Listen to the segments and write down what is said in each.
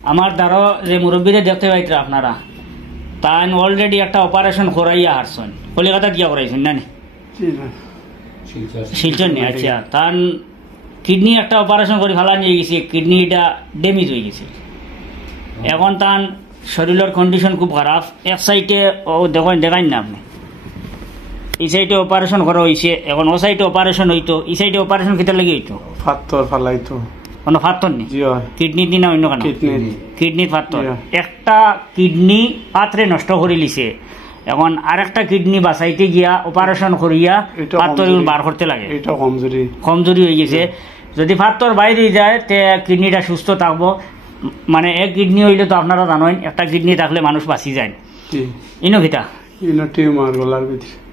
আমার দ্বারা যে মুরব্বীরা দেখতে পাইতরা আপনারা তাই অলরেডি একটা অপারেশন করাইয়া হারছেন কলিকাতা গিয়া করাইছেন না শিলচর নেই। আচ্ছা তার কিডনি একটা অপারেশন করে ফেলা নিয়ে গেছে, কিডনিটা ড্যামেজ হয়ে গেছে। এখন তার শরীরের কন্ডিশন খুব খারাপ। এক সাইডে ও দেখাই না আপনি, এই সাইডে অপারেশন করা হয়েছে। এখন ও সাইডে অপারেশন হইতো, এই সাইডে অপারেশন কেটে লেগে হইতো ফাত্তর ফালাইতো, কোনো ফাত্তর নেই কিডনি দিন অন্য কেন কিডনির ফাত্তর। একটা কিডনি পাত্রে নষ্ট করে লিছে, এখন আরেকটা কিডনি বাঁচাইতে গিয়া অপারেশন করিয়া পাত্তর বার করতে লাগে, কমজোরি হয়ে গেছে। যদি পাত্তর বাইরে যায় তে কিডনিটা সুস্থ থাকবো। মানে এক কিডনি হইলে তো আপনারা জানেন একটা কিডনি থাকলে মানুষ বাঁচি যায়। ইনোভিতা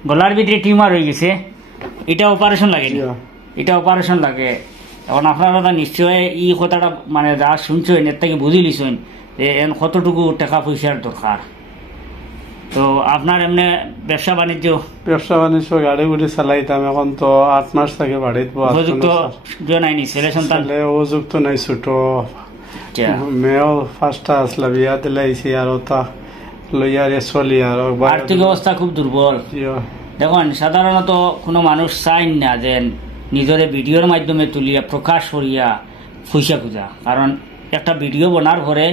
গলার ভিতরে টিউমার হয়ে গেছে, এটা অপারেশন লাগে, এটা অপারেশন লাগে। এখন আপনারা নিশ্চয় এই কথাটা মানে যা শুনছেন এর থেকে বুঝে লিছেন যে কতটুকু টাকা পয়সার দরকার। তো আপনার এমনি ব্যবসা বাণিজ্য গাড়ি গুড়ি চালাইতাম, এখন তো 8 মাস থেকে বাড়িত উপযুক্ত নাইনি, ছেলে সন্তান উপযুক্ত নাই, ছোট মেয়েও ফার্স্টটা আসলা বিয়া দিলাইছি আর তা লইয়ারে চলি আর আর্থিক অবস্থা খুব দুর্বল। দেখুন সাধারণত কোনো মানুষ চাইন না যে নিজের ভিডিওর মাধ্যমে তুলিয়া প্রকাশ করিয়া পয়সা খুঁজা, কারণ একটা ভিডিও বনার পরে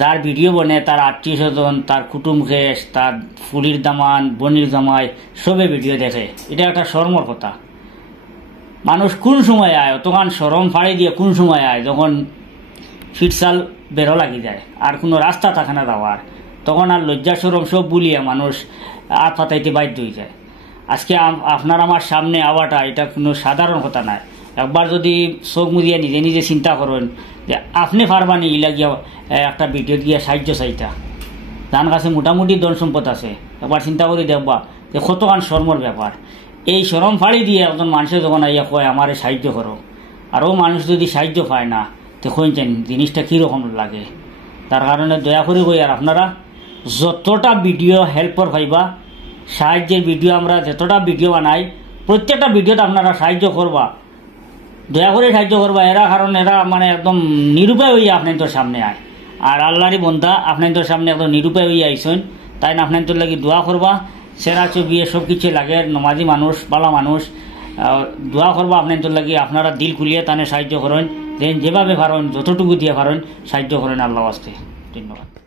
যার ভিডিও বনে তার আত্মীয় স্বজন, তার কুটুম খেস, তার ফুলির দামান, বনির জামাই সবে ভিডিও দেখে। এটা একটা শরমর কথা। মানুষ কোন সময় আয় অতখান শরম ফাড়ি দিয়ে কোন সময় আয় যখন ফিটসাল বেরো লাগি যায় আর কোনো রাস্তা থাকে না যাওয়ার, তখন আর লজ্জা শরম সব বুলিয়া মানুষ হাত পাতাইতে বাধ্য হয়ে যায়। আজকে আপনার আমার সামনে আওয়াটা এটা কোনো সাধারণ কথা নয়। একবার যদি চোখ মুদিয়া নিজে নিজে চিন্তা করেন যে আপনি পারবানি ইলা গিয়া একটা ভিডিও গিয়া সাহায্য চাইতা, যার কাছে মোটামুটি ধন সম্পদ আছে, একবার চিন্তা করে দেখবা যে কতখান শর্মর ব্যাপার। এই শরম ফাড়ি দিয়ে একজন মানুষের যখন আইয়া কয় আমারে সাহায্য করো, আর ও মানুষ যদি সাহায্য পায় না তখন জিনিসটা কীরকম লাগে। তার কারণে দয়া করে কই আর আপনারা যতটা ভিডিও হেল্পর পাইবা, সাহায্যের ভিডিও আমরা যতটা ভিডিও বানাই প্রত্যেকটা ভিডিওতে আপনারা সাহায্য করবা, দয়া করে সাহায্য করবা। এরা কারণ এরা মানে একদম নিরুপায় হইয়া আপনাদের সামনে আয়, আর আল্লাহরই বন্ধা আপনাদের সামনে একদম নিরুপায় হইয়া আইসেন, তাই না আপনাদের লাগি দোয়া করবা। সেরা চবিয়ে সব কিছু লাগে, নমাজি মানুষ বালা মানুষ, দোয়া করবা আপনাদের লাগি। আপনারা দিল খুলিয়ে তানে সাহায্য করেন, যেভাবে পারেন যতটুকু দিয়ে পারেন সাহায্য করেন আল্লাহ আস্তে। ধন্যবাদ।